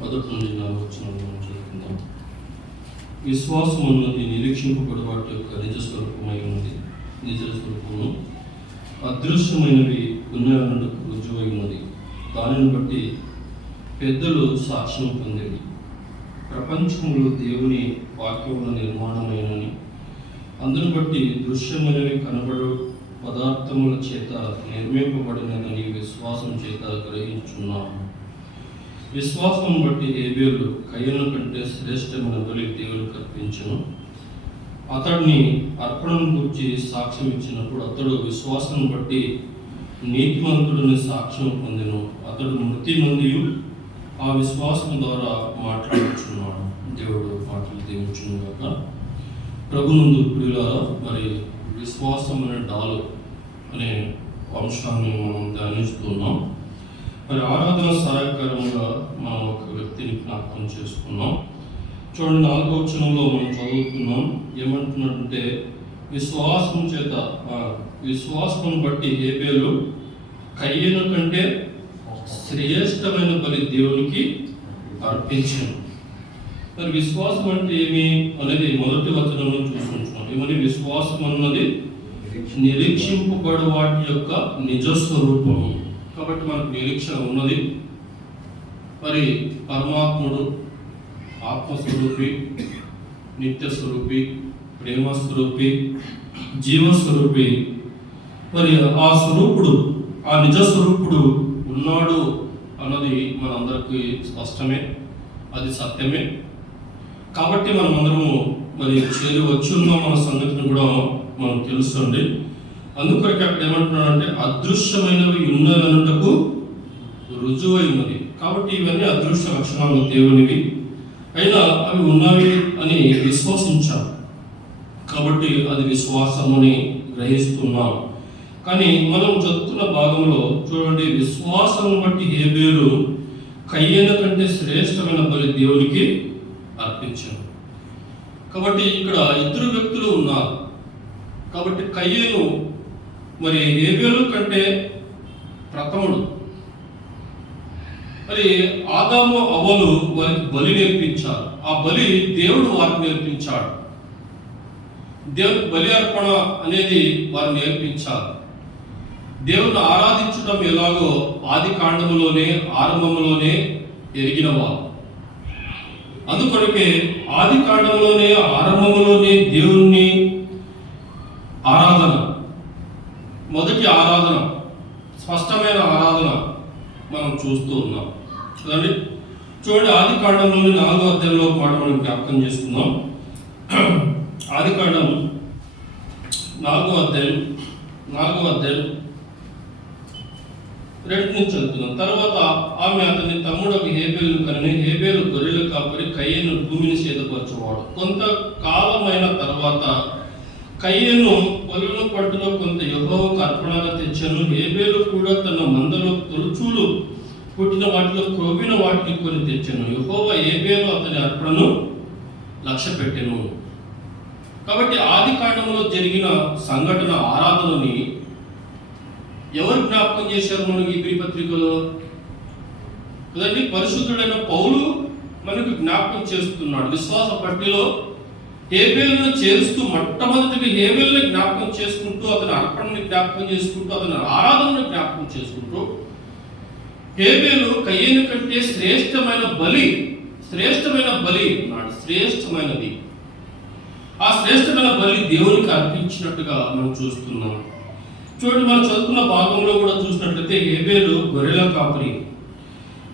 మొదటి నుండి 4వ వచనం చదువుకుందాం. విశ్వాసం అన్నది నిరీక్షింపబడి వాటి యొక్క నిజ స్వరూపమై ఉన్నది. నిజ స్వరూపము అదృశ్యమైనవి ఉన్నాయన్నకు రుజువై ఉన్నది. దానిని బట్టి పెద్దలు సాక్ష్యం పొందేది. ప్రపంచంలో దేవుని వాక్యముల నిర్మాణమైనని, అందును బట్టి దృశ్యమైనవి కనబడు పదార్థముల చేత నిర్మింపబడినదని విశ్వాసం చేత గ్రహించున్నాము. విశ్వాసం బట్టి హేబేలు కయీను కంటే శ్రేష్టమైన బలి దేవునికి అర్పించెను. అతడిని అర్పణను గురించి సాక్ష్యం ఇచ్చినప్పుడు అతడు విశ్వాసం బట్టి నీతిమంతుడిని సాక్ష్యం పొందెను. అతడు మృతి నుండి ఆ విశ్వాసం ద్వారా మాట్లాడుచున్నాడు. దేవుడు మాటలు దీవించుగాక. ప్రభునందు ప్రియులారా, మరి విశ్వాసం అనే డాలు అనే అంశాన్ని మనం ధ్యానిస్తున్నాం. మరి ఆరాధన సహాయకరంగా మనం ఒక వ్యక్తిని జ్ఞాపకం చేసుకున్నాం. చూడండి, 4వ వచనంలో మనం చదువుతున్నాం. ఏమంటున్నాడంటే, విశ్వాసం బట్టి హేబేలు కయీను కంటే శ్రేష్టమైన బలి దేవునికి అర్పించాను. మరి విశ్వాసం అంటే ఏమి అనేది మొదటి వచనంలో చూసుకుంటున్నాం. ఏమని? విశ్వాసం అన్నది నిరీక్షింపబడు వాటి యొక్క నిజ స్వరూపము. కాబట్టి మనకు నిరీక్షణ ఉన్నది. మరి పరమాత్ముడు ఆత్మస్వరూపి, నిత్య స్వరూపి, ప్రేమ స్వరూపి, జీవస్వరూపి. మరి ఆ స్వరూపుడు, ఆ నిజ స్వరూపుడు ఉన్నాడు అన్నది మనందరికీ స్పష్టమే, అది సత్యమే. కాబట్టి మనం అందరము మరి చేరి వచ్చి ఉన్నాం మన సంగతిని కూడా మనం తెలుస్తుంది. అందుకొరకు అక్కడ ఏమంటున్నాడంటే, అదృశ్యమైనవి ఉన్నదనుటకు రుజువై ఉన్నది. కాబట్టి ఇవన్నీ అదృశ్య లక్షణాలు దేవునివి, అయినా అవి ఉన్నవి అని విశ్వసించాం. కాబట్టి అది విశ్వాసముని గ్రహిస్తున్నాం. కానీ మనం చదువుతున్న భాగంలో చూడండి, విశ్వాసం బట్టి హేబేలు కయీను కంటే శ్రేష్టమైన బలి దేవునికి అర్పించాను. కాబట్టి ఇక్కడ ఇద్దరు వ్యక్తులు ఉన్నారు. కాబట్టి కయీను మరి హేబేలు కంటే ప్రథముడు. మరి ఆదాము అవ్వలు వారికి బలి నేర్పించారు. ఆ బలి దేవుడు వారికి నేర్పించాడు. దేవునికి బలి అర్పణ అనేది వారు నేర్పించారు. దేవుని ఆరాధించడం ఎలాగో ఆది కాండములోనే, ఆరంభంలోనే ఎరిగిన వారు. అందుకొరకే ఆది కాండంలోనే, ఆరంభంలోనే దేవుణ్ణి ఆరాధన, మొదటి ఆరాధన, స్పష్టమైన ఆరాధన మనం చూస్తూ ఉన్నాం కదండి. చూడండి, ఆది కాండంలోని 4వ అధ్యాయంలో మాట మనం జ్ఞాపకం చేసుకుందాం. ఆది కాండం 4వ అధ్యాయం 2 నుంచి చదువుతున్నాం. తర్వాత ఆమె అతని తమ్ముడకు హేబేలు కని, హేబేలు గొర్రెల కాపరి, కయీను భూమిని సేదపరచువాడు. కొంతకాలమైన తర్వాత కయీను పొలంలో పంటలో కొంత యెహోవాకు అర్పణగా తెచ్చాను. హేబేలు కూడా తన మందలో తొలుచూలు పుట్టిన వాటిలో క్రొవ్విన వాటిని కొని తెచ్చాను. యెహోవా హేబేలు అతని అర్పణను లక్ష్య పెట్టెను. కాబట్టి ఆది కాండంలో జరిగిన సంఘటన, ఆరాధనని ఎవరు జ్ఞాపకం చేశారు మనకి ఈ పత్రికలో కదండి? పరిశుద్ధుడైన పౌలు మనకు జ్ఞాపకం చేస్తున్నాడు. విశ్వాస పట్టిలో హేబేలును చేరుస్తూ, మొట్టమొదటిగా హేబేలుని జ్ఞాపకం చేసుకుంటూ, అతని అర్పణని జ్ఞాపకం చేసుకుంటూ, అతని ఆరాధనను జ్ఞాపకం చేసుకుంటూ, హేబేలు కయీను కంటే శ్రేష్టమైన బలి అన్నాడు. శ్రేష్టమైనది. ఆ శ్రేష్టమైన బలి దేవునికి అర్పించినట్టుగా మనం చూస్తున్నాం. చూడండి, మనం చదువుకున్న భాగంలో కూడా చూసినట్లయితే హేబేలు గొర్రెల కాపరి,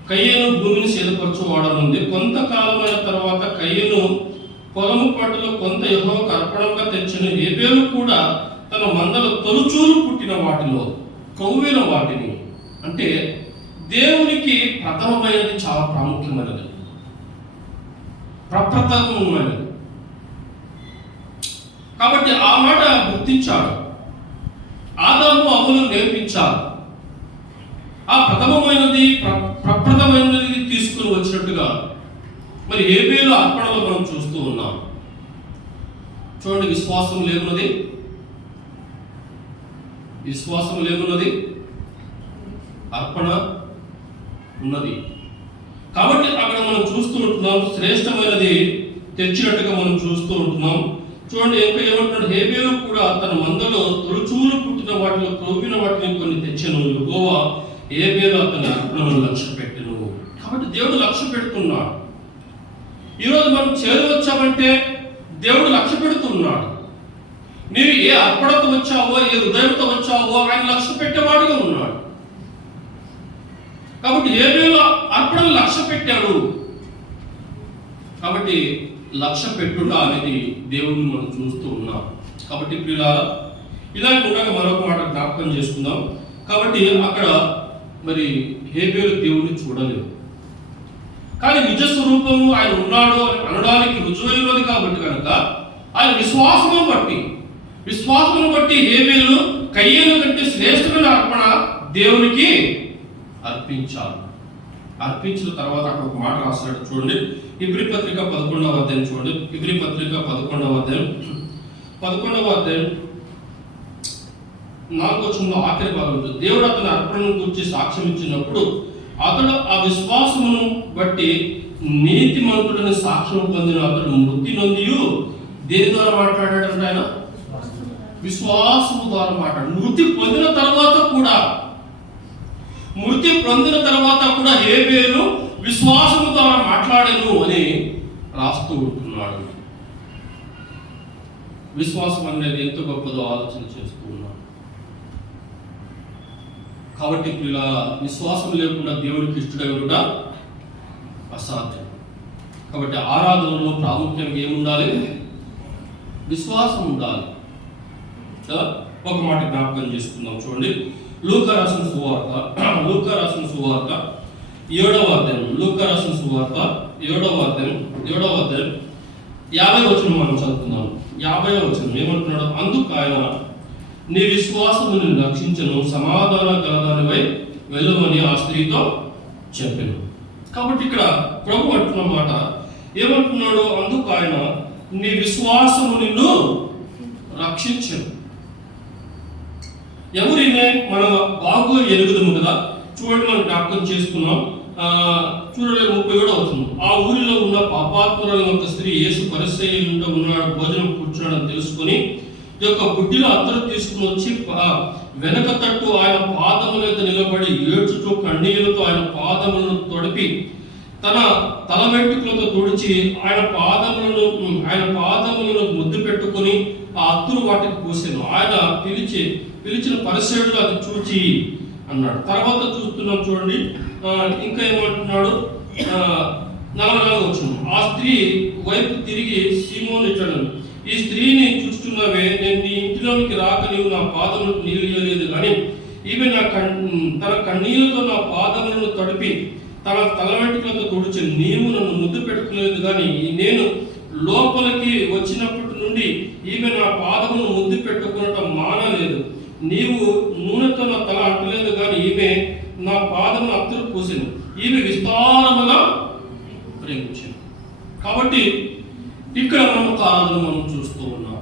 కయీను భూమిని సేదపరచువాడనుంది. కొంతకాలమైన తర్వాత కయీను పొలము పంటలో కొంత యెహోవాకు అర్పణంగా తెచ్చిన. హేబేలు కూడా తన మందల తొలుచూలు పుట్టిన వాటిలో క్రొవ్విన వాటిని, అంటే దేవునికి ప్రథమమైనది, చాలా ప్రాముఖ్యమైనది, ప్రప్రథమమైనది. కాబట్టి ఆ మాట గుర్తించాడు. ఆదాము అవ్వలు నేర్పించాలి. ఆ ప్రథమమైనది, ప్రప్రథమైనది తీసుకుని వచ్చినట్టుగా మరి హేబేలు అర్పణలో మనం చూస్తూ ఉన్నాం. చూడండి, విశ్వాసం లేమున్నది, అర్పణ ఉన్నది. కాబట్టి అక్కడ మనం చూస్తూ ఉంటున్నాం, శ్రేష్టమైనది తెచ్చినట్టుగా మనం చూస్తూ ఉంటున్నాం. చూడండి, ఇంకా ఏమంటున్నాడు, హేబేలు కూడా తన మందలో తొలుచూలు పుట్టిన వాటిలో క్రొవ్విన వాటిని కొన్ని తెచ్చెను, యెహోవా హేబేలు అతని అర్పణను లక్ష్య పెట్టెను. కాబట్టి దేవుడు లక్ష్య పెడుతున్నాడు. ఈరోజు మనం చేరవచ్చామంటే దేవుడు లక్ష్య పెడుతున్నాడు. నీవు ఏ అర్పణతో వచ్చావో, ఏ హృదయంతో వచ్చావో ఆయన లక్ష్య పెట్టేవాడుగా ఉన్నాడు. కాబట్టి హేబేలు అర్పణను లక్ష్య పెట్టాడు. కాబట్టి లక్ష్య పెట్టుట అనేది దేవుడిని మనం చూస్తూ ఉన్నాం. కాబట్టి ప్రియులారా, ఇలాంటి ఉండగా మరొక మాట జ్ఞాపకం చేసుకుందాం. కాబట్టి అక్కడ మరి హేబేలు దేవుడిని చూడలేదు, కానీ నిజ స్వరూపము ఆయన ఉన్నాడు అని అనడానికి రుజువైనది. కాబట్టి కనుక ఆయన విశ్వాసమును బట్టి హేబేలు కయ్యేను కంటే శ్రేష్టమైన అర్పణ దేవునికి అర్పించాలి. అర్పించిన తర్వాత అక్కడ ఒక మాట రాస్తాడు, చూడండి. ఇబ్రీ పత్రిక 11వ అధ్యాయం చూడండి. ఇబ్రీ పత్రిక 11వ అధ్యాయం 4వ వచనంలో ఆఖరి భాగం ఉంటుంది. దేవుడు అతని అర్పణను గురించి సాక్ష్యం ఇచ్చినప్పుడు అతడు ఆ విశ్వాసమును బట్టి నీతిమంతుడని సాక్ష్యం పొందిన అతడు మృతి నొందియు దేని ద్వారా మాట్లాడాడంటే ఆయన విశ్వాసము ద్వారా మాట్లాడు. మృతి పొందిన తర్వాత కూడా హేబేలు విశ్వాసము ద్వారా మాట్లాడను అని రాస్తూ ఉంటున్నాడు. విశ్వాసం అనేది ఎంత గొప్పదో ఆలోచన చేస్తూ ఉన్నాడు. కాబట్టి ఇలా విశ్వాసం లేకుండా దేవుడికి ఇష్టడై కూడా అసాధ్యం. కాబట్టి ఆరాధనలో ప్రాముఖ్యంగా ఏముండాలి? విశ్వాసం ఉండాలి. ఒక మాట జ్ఞాపకం చేసుకుందాం. చూడండి, లూకా రాసిన సువార్త 7వ అధ్యాయం 50వ వచనం మనం చదువుతున్నాం. 50వ వచనం ఏమంటున్నాడు? అందుకు ఆయన, నీ విశ్వాసము నిన్ను రక్షించను, సమాధాన గలదానివై వెళ్ళమని ఆ స్త్రీతో చెప్పాను. కాబట్టి ఇక్కడ ప్రభు అంటున్న మాట ఏమంటున్నాడు? అందుకు ఆయన, నీ విశ్వాసము నిన్ను రక్షించను. ఎవరినే మనం బాగు ఎరుగుదము కదా. చూడండి, మనం జ్ఞాపకం చేసుకున్నాం. చూడండి, 37వ వచనం. ఆ ఊరిలో ఉన్న పాపాత్మురాలైన ఒక స్త్రీ యేసు పరిసయ్యునితో ఉన్నాడు, భోజనం కూర్చున్నాడని తెలుసుకొని ఈ యొక్క బుడ్డిలో అత్తరు తీసుకుని వచ్చి వెనక తట్టు ఆయన పాదముల మీద నిలబడి ఏడ్చుతూ కన్నీళ్లతో ఆయన పాదములను తొడిపి తన తల వెంట్రుకలతో తుడిచి ఆయన పాదములను ముద్దు పెట్టుకుని ఆ అత్తురు వాటికి పూసాను. ఆయన పిలిచిన పరిసయ్యుడు అది చూచి అన్నాడు. తర్వాత చూస్తున్నాం, చూడండి. ఇంకా ఏమంటున్నాడు? 44వ వచనం. ఆ స్త్రీ వైపు తిరిగి సీమోను ఇచ్చాడు, ఈ స్త్రీని చూస్తున్నావే, నేను నీ ఇంటిలోనికి రాక నీవు నా పాదములకు నీళ్ళు ఇవ్వలేదు, కానీ ఈమె తన కన్నీళ్లతో నా పాదములను తడిపి తన తల వెంట్రుకలతో తుడిచి నీవు నన్ను ముద్దు పెట్టుకోలేదు, కానీ నేను లోపలికి వచ్చినప్పటి నుండి ఈమె నా పాదమును ముద్దు పెట్టుకునటం మానలేదు. నీవు నూనెతో నా తల అంటలేదు, కానీ ఈమె నా పాదమును అత్తరు పూసెను. ఈమె విస్తారముగా ప్రేమించాను. కాబట్టి ఇక్కడ మనం ఒక ఆరాధన మనం చూస్తూ ఉన్నాం.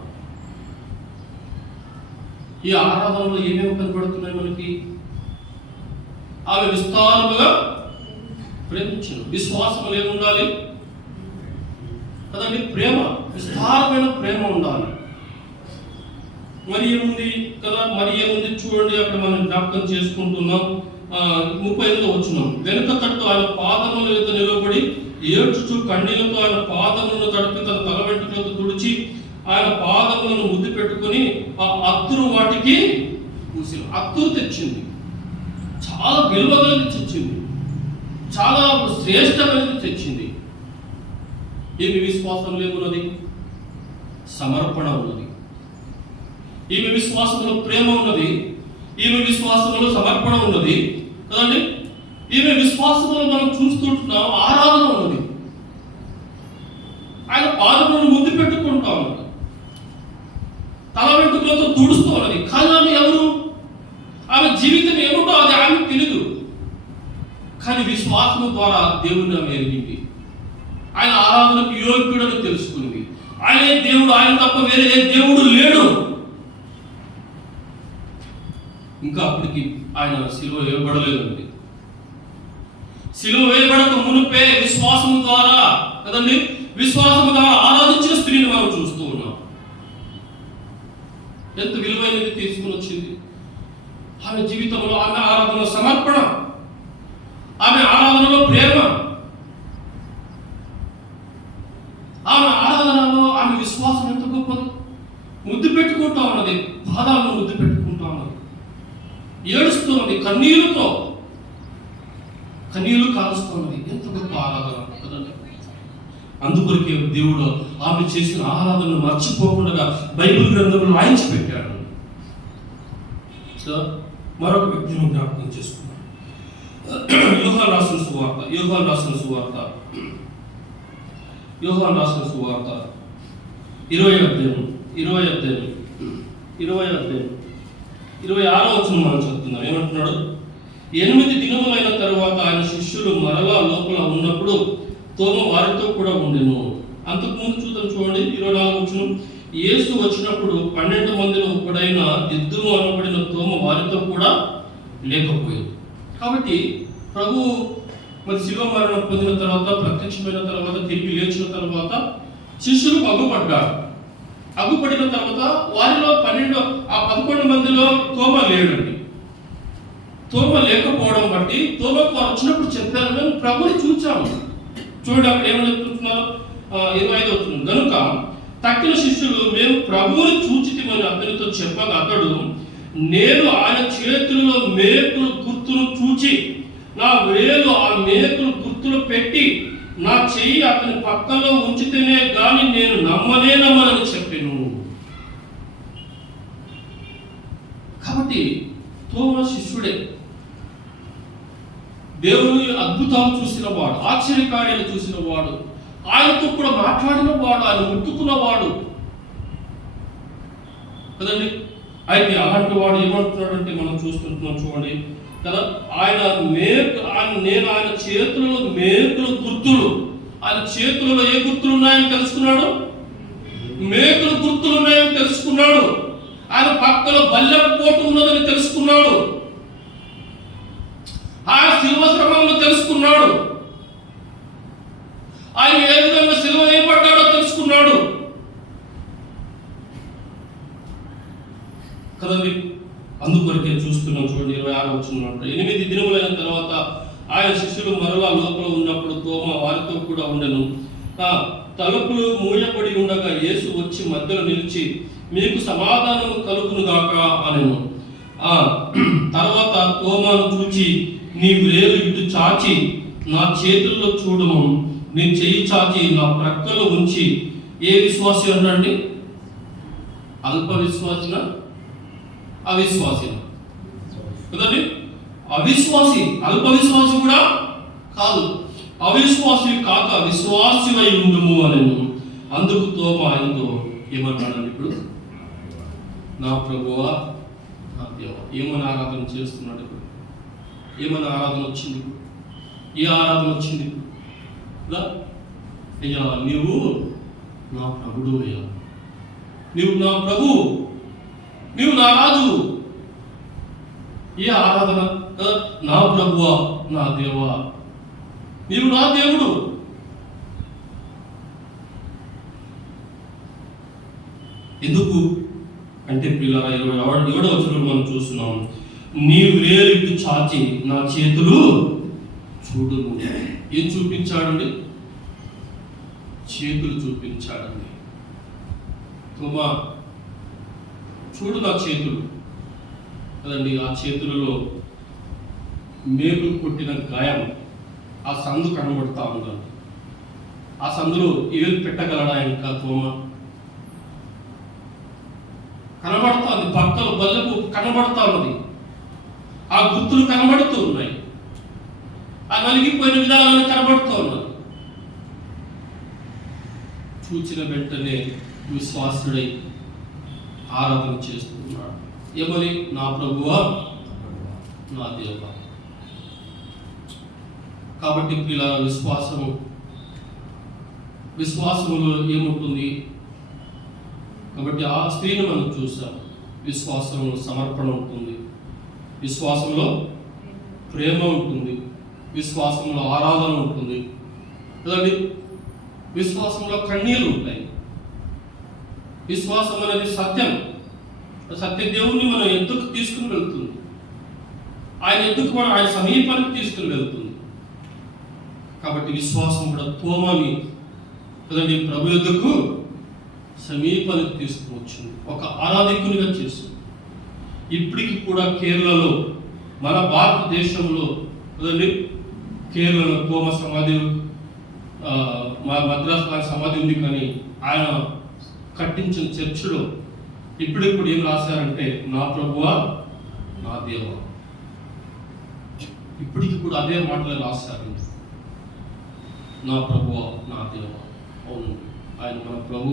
ఈ ఆరాధనలో ఏమేమి కనబడుతున్నాయి మనకి? ఆమె విస్తారముగా ప్రేమించను. విశ్వాసం ఏముండాలి కదండి? ప్రేమ, విస్తారమైన ప్రేమ ఉండాలి. మరి ఏముంది కదా? మరి ఏముంది చూడండి, అక్కడ మనం జ్ఞాపకం చేసుకుంటున్నాం. 35వ వచనం. వెనుక తట్టు ఆయన పాదముల మీద నిలబడి ఏడ్చుచు కన్నీళ్లతో ఆయన పాదములను తడిపి తన తల వెంట్రుకలతో తుడిచి ఆయన పాదములను ముద్దు పెట్టుకుని ఆ అత్తురు వాటికి పూసిన. అత్తురు తెచ్చింది, చాలా విలువగలది తెచ్చింది, చాలా శ్రేష్టమైనది తెచ్చింది. ఈమె విశ్వాసంలో ఏమున్నది? సమర్పణ ఉన్నది. ఈమె విశ్వాసంలో ప్రేమ ఉన్నది. ఈమె విశ్వాసంలో సమర్పణ ఉన్నది కదండి. ఈమె విశ్వాసంలో మనం చూస్తుంటున్నాం ఆరాధన ఉన్నది. ఆయన పాదములను ముద్దు పెట్టుకుంటా ఉన్నది, తల వెంట్రుకలతో తుడుస్తూ ఉన్నది. కానీ ఆమె ఎవరు? ఆమె జీవితం ఏమిటో అది ఆమెకు తెలియదు, కానీ విశ్వాసం ద్వారా దేవుని ఆమె ఎరిగింది. ఆయన ఆరాధనకు యోగ్యుడని తెలుసుకుంది. ఆయనే దేవుడు, ఆయన తప్ప వేరే దేవుడు లేడు. ఇంకా అప్పటికి ఆయన సిలువ ఇవ్వబడలేదండి. సిలువ వేయబడక మునుపే విశ్వాసం ద్వారా కదండి, విశ్వాసం ద్వారా ఆరాధించిన స్త్రీని మనం చూస్తూ ఉన్నాం. ఎంత విలువైనది తీసుకుని వచ్చింది ఆమె జీవితంలో. ఆమె ఆరాధనలో సమర్పణ, ఆమె ఆరాధనలో ప్రేమ, ఆమె ఆరాధనలో ఆమె విశ్వాసం ఎంత గొప్పది. ముద్దు పెట్టుకుంటా ఉన్నది, పాదాలను ముద్దు పెట్టుకుంటా ఉన్నది, ఏడుస్తున్నది, కన్నీళ్లు కారుస్తున్నది. ఎంత గొప్ప ఆరాధన కదండి. అందుకొరకే దేవుడు ఆమె చేసిన ఆరాధనను మర్చిపోకుండా బైబిల్ గ్రంథంలో రాయించి పెట్టాడు. మరొక వ్యక్తిని జ్ఞాపకం చేసుకున్నాం. యోహాను రాసిన సువార్త 26వ వచనం మనం చదువుతున్నాం. ఏమంటున్నాడు? 8 దినములైన తరువాత ఆయన శిష్యులు మరలా లోపల ఉన్నప్పుడు తోమ వారితో కూడా ఉండెను. అంతకుముందు చూడండి 24వ వచనం. యేసు వచ్చినప్పుడు 12 మందిలో ఒకడైన దిద్దుము అనబడిన తోమ వారితో కూడా లేకపోయింది. కాబట్టి ప్రభు మరి శిలువ మరణం పొందిన తర్వాత, ప్రత్యక్షమైన తర్వాత, తిరిగి లేచిన తర్వాత శిష్యులకు అగ్గుపడిన తర్వాత వారిలో 11 మందిలో తోమ లేడండి. తోమ లేకపోవడం బట్టి తోమకు వారు వచ్చినప్పుడు చెప్పారు, మేము ప్రభుని చూచాము. చూడండి అక్కడ ఏమని చెప్తున్నారు? 25వ వచనం. గనుక తక్కిన శిష్యులు మేము ప్రభువుని చూచితిమని అతనితో చెప్పగా అతడు, నేను ఆయన చేతులలో మేకుల గుర్తును చూచి నా వేలు ఆ మేకుల గుర్తులు పెట్టి నా చెయ్యి అతని పక్కలో ఉంచితేనే గాని నేను నమ్మనని చెప్పాను. కాబట్టి తోమ శిష్యుడే, దేవుని అద్భుతాలు చూసిన వాడు, ఆశ్చర్యకార్యాలు చూసిన వాడు, ఆయనతో కూడా మాట్లాడిన వాడు, ఆయన ముట్టుకున్నవాడు కదండి. అయితే అలాంటి వాడు ఏమంటున్నాడంటే మనం చూస్తుంటున్నాం చూడండి కదా. నేను ఆయన చేతులలో మేకుల గుర్తులు, ఆయన చేతులలో ఏ గుర్తులు ఉన్నాయని తెలుసుకున్నాడు, మేకుల గుర్తులు ఉన్నాయని తెలుసుకున్నాడు. ఆయన పక్కలో బల్లెం పోటు ఉన్నదని తెలుసుకున్నాడు. ఆయన శిలువ శ్రమలను తెలుసుకున్నాడు. ఆయన ఏ విధంగా శిలువ వేయబడ్డాడో తెలుసుకున్నాడు కదండి. అందుకొరకే చూస్తున్నాం చూడండి 26వ వచనం. 8 దినములైన తర్వాత ఆయన శిష్యులు మరలా లోపల ఉన్నప్పుడు తోమ వారితో కూడా ఉండెను. తలుపులు మూయబడి ఉండగా యేసు వచ్చి మధ్యలో నిలిచి, మీకు సమాధానము కలుగును గాక అనెను. తర్వాత తోమాను చూచి, నీ వేలు ఇటు చాచి నా చేతుల్లో చూడము, నీ చెయ్యి చాచి నా ప్రక్కలో ఉంచి. ఏ విశ్వాసి అనండి? అల్ప విశ్వాసిన, అవిశ్వాసిన కదండి. అవిశ్వాసి, అల్ప విశ్వాసి కూడా కాదు, అవిశ్వాసి కాక విశ్వాసివై ఉండుము అనెను. అందుకు తోమ ఆయనతో ఏమన్నాడు? ఇప్పుడు నా ప్రభువా, నా దేవా. ఏమని ఆరాధన చేస్తున్నాడు? ఇప్పుడు ఏమని ఆరాధన వచ్చింది? ఇప్పుడు ఏ ఆరాధన వచ్చింది? అయ్యా నీవు నా ప్రభుడు, అయ్యా నీవు నా ప్రభు, నీవు నా రాజు. ఏ ఆరాధన? నా ప్రభువా, నా దేవా, నీవు నా దేవుడు. ఎందుకు అంటే పిల్లల 27వ వచనంలో మనం చూస్తున్నాం, నీ వేలు చాచి నా చేతులు చూడుము. ఏం చూపించాడండి? చేతులు చూపించాడండి. తోమా చూడు నా చేతులు కదండి. ఆ చేతులలో మేకులు కొట్టిన గాయం, ఆ సందు కనబడతా ఉందండి. ఆ సందులో ఏలు పెట్టగలడా ఇంకా తోమా? కనబడతా ఉంది, పక్కలో బల్లెపు కనబడతా ఉన్నది, ఆ గుర్తులు కనబడుతూ ఉన్నాయి, ఆ నలిగిపోయిన విధానాలు కనబడుతూ ఉన్నది. చూచిన వెంటనే విశ్వాసుడై ఆరాధన చేస్తున్నాడు. ఏమని? నా ప్రభువా, నా దేవా. కాబట్టి పిల్ల విశ్వాసములో ఏముంటుంది? కాబట్టి ఆ స్త్రీని మనం చూసాం. విశ్వాసంలో సమర్పణ ఉంటుంది, విశ్వాసంలో ప్రేమ ఉంటుంది, విశ్వాసంలో ఆరాధన ఉంటుంది కదండి, విశ్వాసంలో కన్నీళ్ళు ఉంటాయి. విశ్వాసం అనేది సత్యం, సత్య దేవుణ్ణి మనం ఎద్దుకు తీసుకుని వెళ్తుంది, ఆయన ఎద్దుకు మనం ఆయన సమీపానికి తీసుకుని వెళ్తుంది. కాబట్టి విశ్వాసం కూడా తోమని కదండి ప్రభు ఎద్దుకు సమీపానికి తీసుకువచ్చింది, ఒక ఆరాధికునిగా చేసింది. ఇప్పటికి కూడా కేరళలో, మన భారతదేశంలో కదండి, కేరళలో తోమ సమాధి, మద్రాసు సమాధి ఉంది. కానీ ఆయన కట్టించిన చర్చిలో ఇప్పుడిప్పుడు ఏం రాశారంటే, నా ప్రభువా నా దేవా. ఇప్పటికి కూడా అదే మాటలు రాశారు, నా ప్రభువా నా దేవా. అవును, ఆయన మన ప్రభు,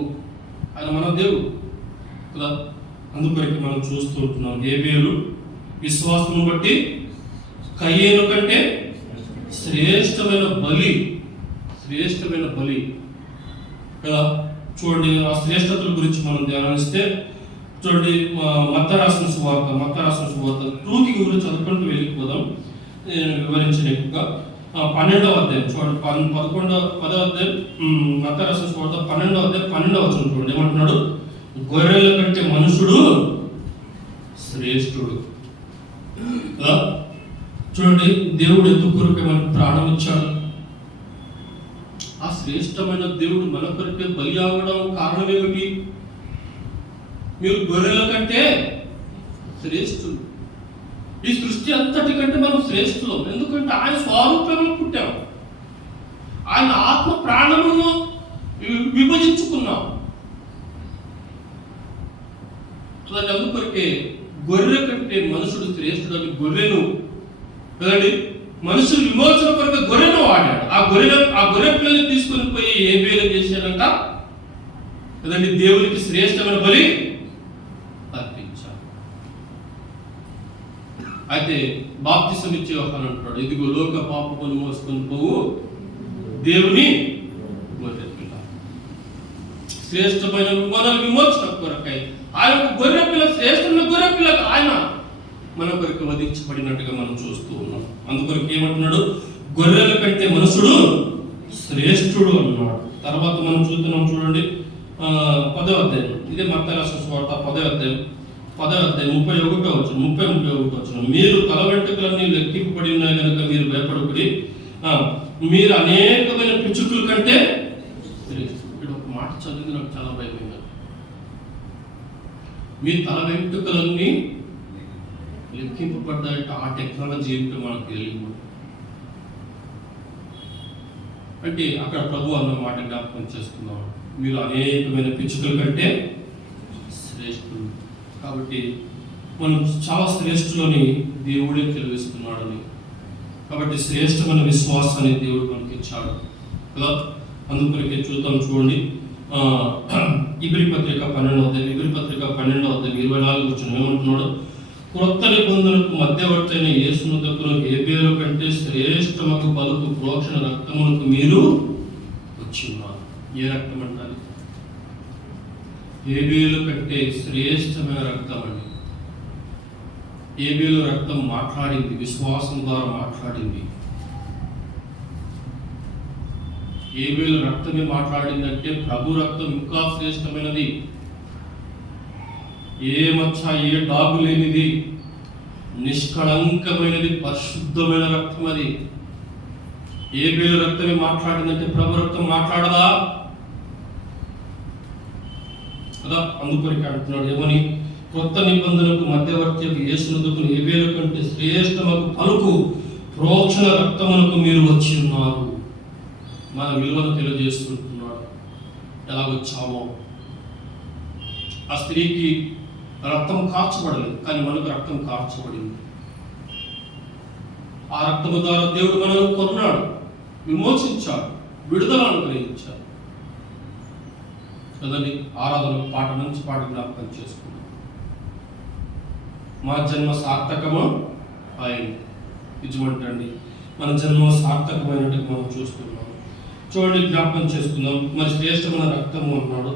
ఆయన మన దేవుడు కదా. అందుకొరకు మనం చూస్తూ ఉంటున్నాం, హేబేలు విశ్వాసం బట్టి కయ్యేను కంటే శ్రేష్టమైన బలి కదా. చూడండి, ఆ శ్రేష్టతల గురించి మనం ధ్యానిస్తే చూడండి, మత్తయి రాసిన సువార్త 2కి గురించి చదువుకుంటూ వెళ్ళిపోదాం, వివరించిన ఎక్కువగా. 12వ అధ్యాయం చూడండి, 10వ అధ్యాయం మత్తయి రాసిన సువార్త 12వ అధ్యాయం 12వ వచనం చూడండి, ఏమంటున్నాడు? గొర్రెల కంటే మనుషుడు శ్రేష్ఠుడు. చూడండి, దేవుడు ఎందుకు కొరకే మనకు ప్రాణం ఇచ్చాడు. ఆ శ్రేష్టమైన దేవుడు మన కొరకే బలి అవ్వడం కారణం ఏమిటి? మీరు గొర్రెల కంటే శ్రేష్ఠులు. ఈ సృష్టి అంతటి కంటే మనం శ్రేష్ఠులం. ఎందుకంటే ఆయన స్వరూపంలో పుట్టాం, ఆయన ఆత్మ ప్రాణమును విభజించుకున్నాం. అందుకొరకే గొర్రె కంటే మనుషుడు శ్రేష్ఠుడు అని గొర్రెను కదండి, మనుషులు విమోచన కొరకు గొర్రెను వాడాడు. ఆ గొర్రె పిల్లల్ని తీసుకొని పోయి హేబేలు చేశాడంట కదండి, దేవునికి శ్రేష్టమైన బలి అర్పించాడు. అయితే బాప్తిసం ఇచ్చే యోహాను అంటాడు, ఇదిగో లోక పాపమును మోసుకొని పోవు దేవుని గొర్రె పిల్ల. శ్రేష్టమైన మనల్ని విమోచన కొరకై ఆయన గొర్రె పిల్ల, శ్రేష్టమైన గొర్రె పిల్ల ఆయన మన కొరకు వధించబడినట్టుగా మనం చూస్తూ ఉన్నాం. అందుకొరకు ఏమంటున్నాడు? గొర్రెల కంటే మనుషుడు శ్రేష్ఠుడు అన్నాడు. తర్వాత మనం చూస్తున్నాం చూడండి, 10వ అధ్యాయం, ఇదే మత్తయి రాసిన సువార్త 10వ అధ్యాయం 31వ వచనం, మీరు తల వెంట్రుకలన్నీ లెక్కింపబడి ఉన్నాయి కనుక మీరు భయపడకుడి, మీరు అనేకమైన పిచ్చుకల కంటే శ్రేష్ఠుడు. ఒక మాట చదివి నాకు చాలా భయమైంది. మీ తల వెంట్రుకలన్నీ లెక్కింపబడ్డాయంటే ఆ టెక్నాలజీ ఏమిటో మనకు తెలియదు. అంటే అక్కడ ప్రభు అన్న మాట జ్ఞాపకం చేసుకున్నాం, మీరు అనేకమైన పిచ్చుకల కంటే శ్రేష్ఠులు. కాబట్టి మనం చాలా శ్రేష్ఠులని దేవుడే తెలివిస్తున్నాడని, కాబట్టి శ్రేష్టమైన విశ్వాసాన్ని దేవుడు మనకి ఇచ్చాడు కదా. అందుకొరకే చూద్దాం చూడండి, ఇబ్రీ పత్రిక 12వ అధ్యాయం 24 వచ్చిన ఏమంటున్నాడు? క్రొత్త నిబంధనకు మధ్యవర్తి అయిన యేసును దగ్గర హేబేలు కంటే శ్రేష్టమగు పలుకు ప్రోక్షణ రక్తములకు మీరు వచ్చి ఉన్నారు. ఏ రక్తం అంటారు? హేబేలు కంటే శ్రేష్టమైన రక్తం అండి. హేబేలు రక్తం మాట్లాడింది, విశ్వాసం ద్వారా మాట్లాడింది. హేబేలు రక్తమే మాట్లాడిందంటే ప్రభు రక్తం ఇంకా శ్రేష్టమైనది. ఏ మచ్చ ఏ డాగు లేనిది, నిష్కళంకమైనది, పరిశుద్ధమైన రక్తం అది. హేబేలు రక్తమే మాట్లాడిందంటే ప్రభు రక్తం మాట్లాడదా కదా. అందుకొరికి అంటున్నాడు ఏమని? క్రొత్త నిబంధనకు మధ్యవర్తి యేసునందుకు హేబేలు కంటే శ్రేష్టమగు పలుకు ప్రోక్షణ రక్తమునకు మీరు వచ్చి ఉన్నారు. మన విలువను తెలియజేస్తుంటున్నాడు, ఎలా వచ్చామో. ఆ స్త్రీకి రక్తం కార్చబడలేదు, కానీ మనకు రక్తం కార్చబడింది. ఆ రక్తము ద్వారా దేవుడు మనల్ని కొన్నాడు, విమోచించాడు, విడుదల అనుగ్రహించాడు కదండి. ఆరాధన పాట నుంచి పాట జ్ఞాపకం చేసుకున్నాం. మా జన్మ సార్థకము ఆయన నిజమంటండి, మన జన్మ సార్థకమైనట్టుగా మనం చూస్తున్నాం. చూడండి, జ్ఞాపకం చేసుకుందాం. మరి శ్రేష్టమైన రక్తము అన్నాడు.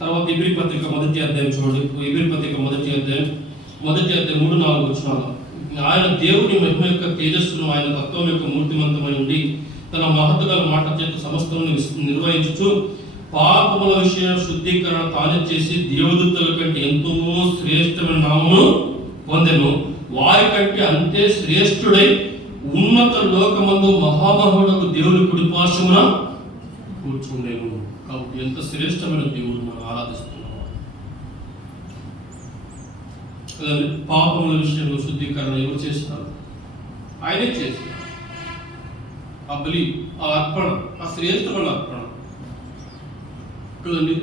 తర్వాత ఇబ్రీ పత్రిక 1వ అధ్యాయం చూడండి. ఇబ్రీ పత్రిక 1వ అధ్యాయం 3-4 వచనాలు ఆయన దేవుని మహిమ యొక్క తేజస్సును, ఆయన తత్వం యొక్క మూర్తిమంతమై ఉండి తన మహత్తుగల మాట చేత సమస్తము నిర్వహించుచు పాపముల విషయ శుద్ధీకరణ తానే చేసి దేవదూతల కంటే ఎంతో శ్రేష్టమైన నామమును పొందెను. వారి కంటే అంతే శ్రేష్ఠుడై ఉన్నత లోకమందు మహామహుడకు దేవుని కుడిపార్శ్వమున కూర్చుండేను. కాబట్టి ఎంత శ్రేష్టమైన దేవుడు మనం ఆరాధిస్తున్నాం. పాపముల విషయంలో శుద్ధీకరణ ఎవరు చేస్తారు? ఆయనే చేస్తారు. ఆ బలి, ఆ అర్పణ, ఆ శ్రేష్టమైన అర్పణ కదండి,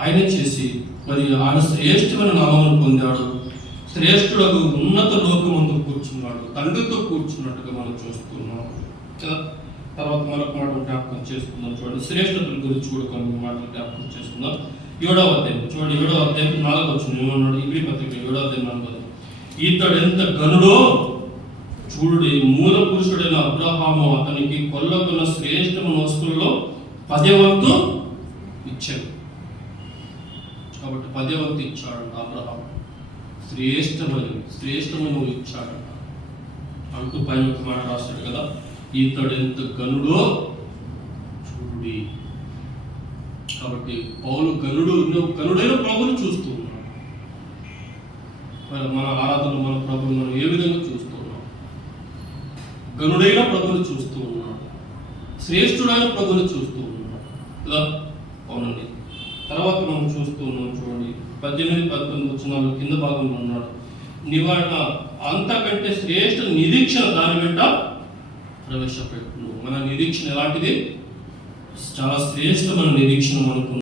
ఆయనే చేసి మరి ఆయన శ్రేష్టమైన నామమును పొందాడు. శ్రేష్ఠులకు ఉన్నత లోకమందు కూర్చున్నాడు, తండ్రితో కూర్చున్నట్టుగా మనం చూస్తున్నాం కదా. తర్వాత మరొక మాట జ్ఞాపకం చేసుకుందాం. చూడండి, శ్రేష్ఠతల గురించి కూడా కొన్ని మాటలు జ్ఞాపకం చేసుకుందాం. 7వ అధ్యాయం చూడండి, 7వ అధ్యాయం 4వ వచనం ఏమన్నాడు? ఇబ్రీ పత్రిక 7వ అధ్యాయం 4వ, ఇతడు ఎంత ఘనుడో చూడుడి, మూల పురుషుడైన అబ్రహాము అతనికి కొల్లకున్న శ్రేష్టమైన వస్తువుల్లో 10వ వంతు ఇచ్చాడు. కాబట్టి 10వ వంతు ఇచ్చాడంట అబ్రహాము. శ్రేష్టమైన ఇచ్చాడంట అంటూ పైన ఒక మాట రాస్తాడు కదా, ఇతడు ఎంత ఘనుడో చూడుడి. కాబట్టి పౌలు గనుడైన ప్రభుని చూస్తూ ఉన్నాడు. మన ఆరాధన, మన ప్రభుని మనం ఏ విధంగా చూస్తూ ఉన్నాం? గనుడైన ప్రభుని చూస్తూ ఉన్నాడు, శ్రేష్ఠుడైన ప్రభుని చూస్తూ ఉన్నాడు కదా. అవునండి. తర్వాత మనం చూస్తూ ఉన్నాం. చూడండి, 18-19 వచనాలు కింద భాగంలో ఉన్నాడు. నివారణ అంతకంటే శ్రేష్ఠ నిరీక్షణ దాని వెంట ప్రవేశపెట్టును. మన నిరీక్షణ ఎలాంటిది? చాలా శ్రేష్టమైన నిరీక్షణ మనకు